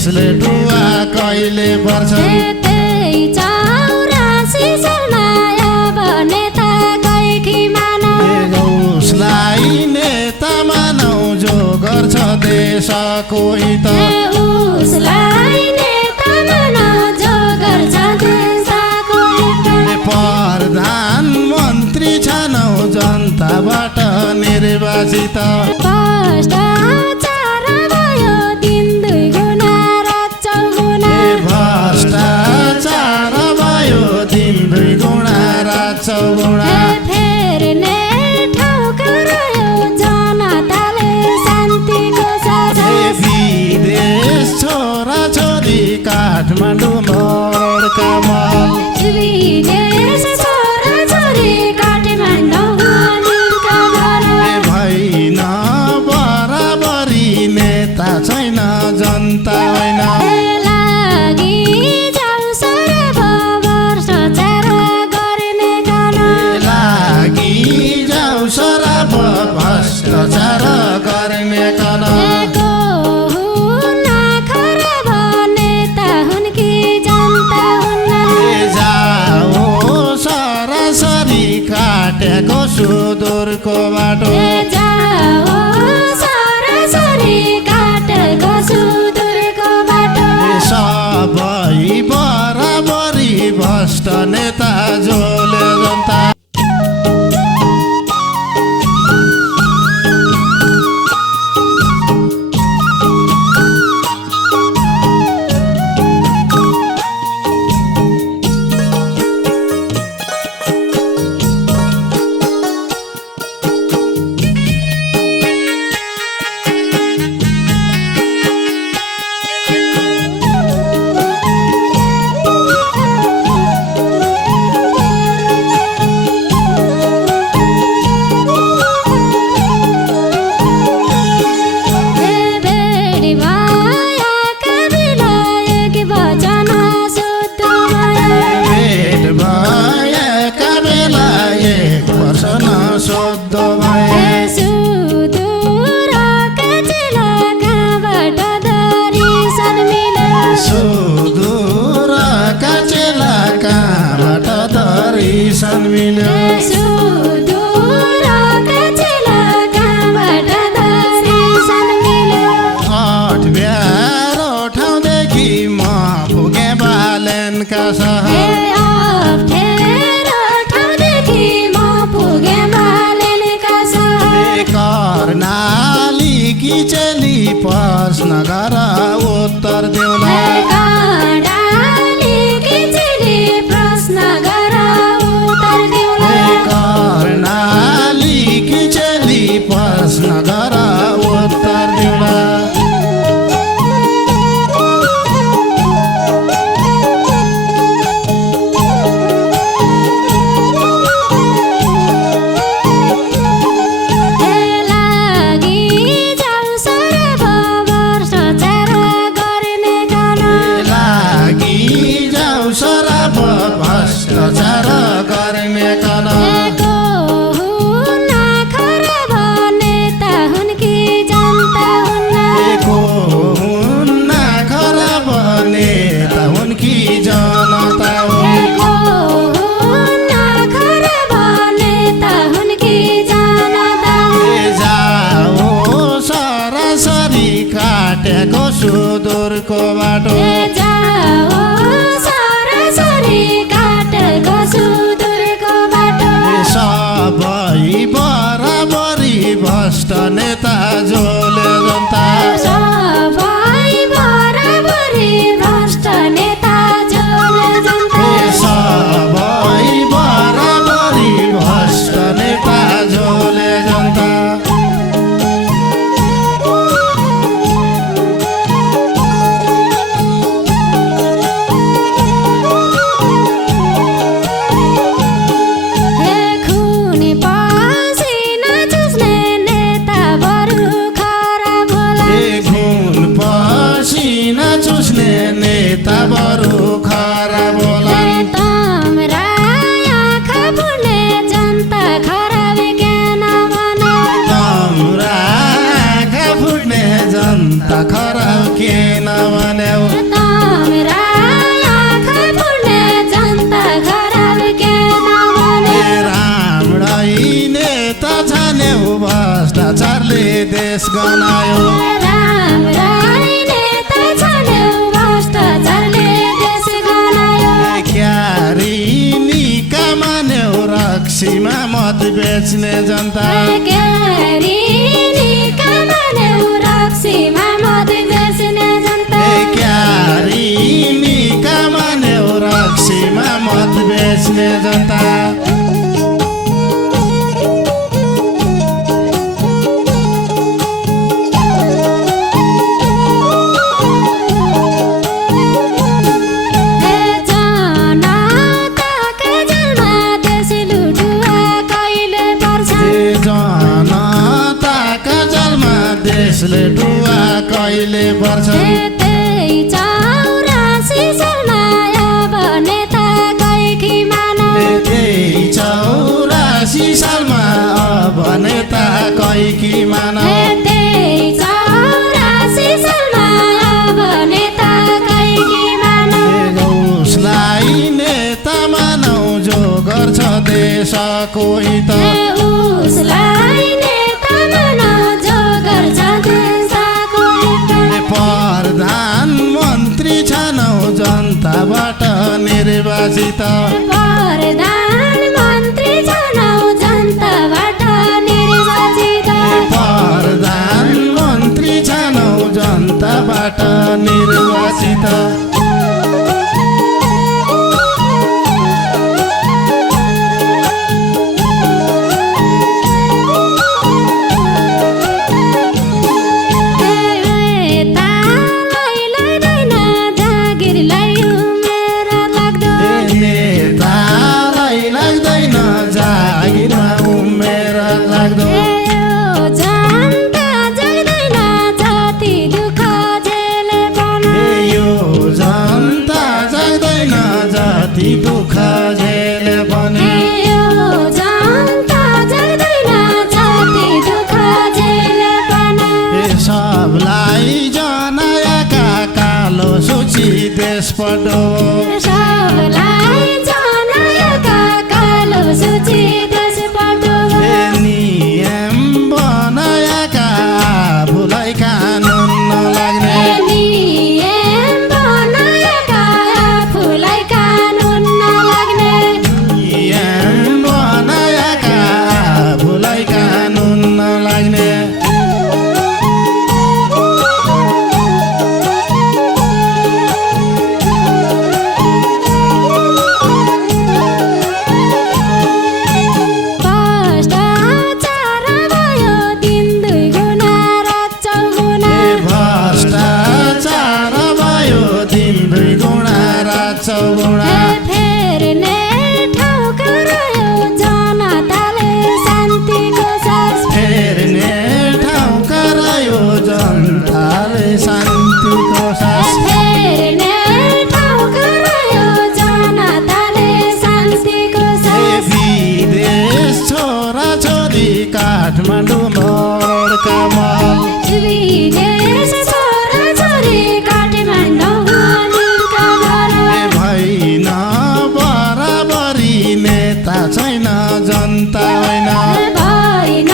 यसले टुवा कहिले पर्छ त्यही 84 सालमा अब नेता गएकी मानौ उसलाई नेता मानौ जो गर्छ देशको हित उसलाई नेता मानौ जो गर्छ देशको हित प्रधानमन्त्री छनौ जनताबाट निर्वाचित भ्रष्टाचार भयो दिन दुई गुणा रात चौगुणा भ्रष्टाचार भयो दिन दुई गुणा रात चौगुणा फेर्ने ठाउँका रह्यो जनताले शान्तिको साथ विदेश छोरा छोरी काठमाडौँ मोड कमल विदेश छोरा छोरी काठमाडौँ कमल भइन बराबरी नेता छैन जनता होइन लागि जाऊ सरब भ्रष्टाचार गर्ने गान लागि जाऊ शराब भ्रष्टाचार गर्ने कन काटेको सुदूरको बाटो काटेको सुदूरको बाटो सबै बराबरी भ्रष्ट नेता जोले जनता प्रश्न गर उत्तर देउला प्रश्न गर उत्तर देउला कर्णाली किचेली प्रश्न गर उत्तर देउला भ्रष्टाचार गर्ने कन नेता हुन् कि जनता हुन् खराब नेता हुन् कि जनता खराब नेता हुन् कि जनता जाओ सरासरी काटेको सुदूरको बाटो सबै बराबरी भ्रष्ट नेता जोले जनता सबै बराबरी भ्रष्ट नेता जोले जनता सबै बराबरी भ्रष्ट नेता जोले जनता देश गनायो राम्रै नेता छन्यौ भ्रष्टाचारले देश गनायो क्यारी निका मान्यौ रक्सीमा मत बेच्ने जनता क्यारी निका मान्यौ रक्सीमा मत बेच्ने जनता क्यारी निका मान्यौ रक्सीमा मत बेच्ने जनता देशले डुवा कहिले पर्छ त्यही 84 सालमा अब नेता गएकी मान त्यही 84 सालमा अब नेता गएकी मान त्यही 84 सालमा अब नेता गएकी मान उसलाई नेता मानौ जो गर्छ देशको हित उसलाई नेता मानौ जो गर्छ देशको हित प्रधानमन्त्री छनौ जनताबाट निर्वाचित प्रधानमन्त्री छनौ जनताबाट निर्वाचित प्रधानमन्त्री छनौ जनताबाट निर्वाचित दुःख झेल बने जनता जग्दैन जाति दुःख झेल बने सबलाई जनाएका कालो सूची देश पढो सबलाई जनाएका कालो सूची देश पढो नियम बनाएका आफूलाई कानुन नलाग्ने नियम बनाएका आफूलाई कानुन नलाग्ने नियम बनाएका आफूलाई कानुन नलाग्ने भ्रष्टाचार भयो दिन दुई गुना रात चौगुना भ्रष्टाचार भयो दिन दुई गुणा रात चौगुणा फेर्ने ठाउँ करायो जनताले शान्तिको सास फेर्ने ठाउँ करायो जनताले शान्तिको सास फेर्ने ठाउँ करायो जनताले शान्तिको सास विदेश छोरा छोरी काठमाडौँ मोड कमल विदेश छोराछोरी काठमाडौँ मोडका घर भइन बराबरी नेता छैन जनता होइन भएन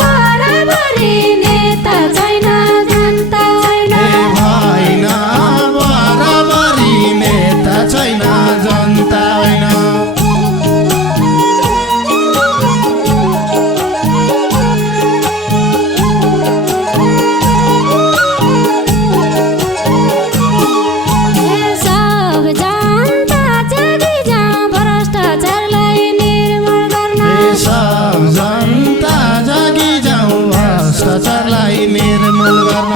बराबरी नेता छैन जनता छैन भइन बराबरी नेता छैन जनता होइन सब जनता जागी जाउँ भ्रष्टाचारलाई निर्मूल गर्न सब जनता जागी जाउँ भ्रष्टाचारलाई निर्मूल गर्न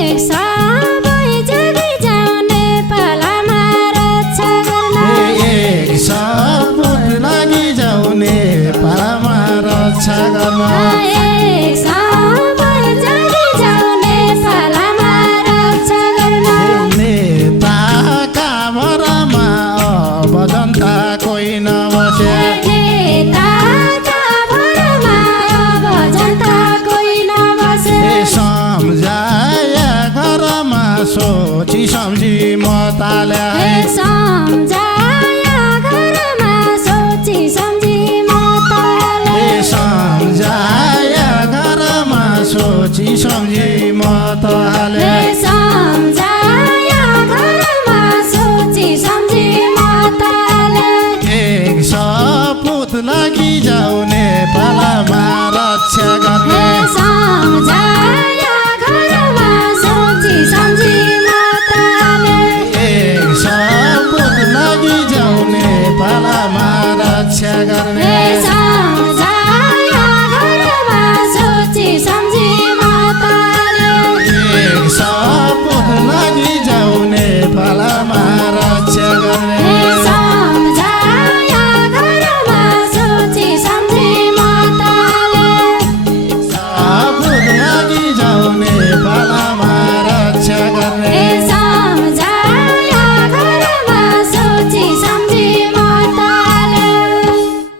एक सबै जागी जाउँ नेपालमा रक्षा गर्न एक सपथ लागि जाउँ नेपालमा रक्षा गर्न एक सबै जागी जाउँ नेपालमा रक्षा गर्न नेताका भरमा अब जनता कोही नबसे नेताका भरमा अब जनता कोही नबसे सम्झा लागि जाउने पालामा रक्षा गर्ने सम्झाया घरमा सोची सम्झी माताले एक सपुत लागि जाउने पालामा रक्षा गर्ने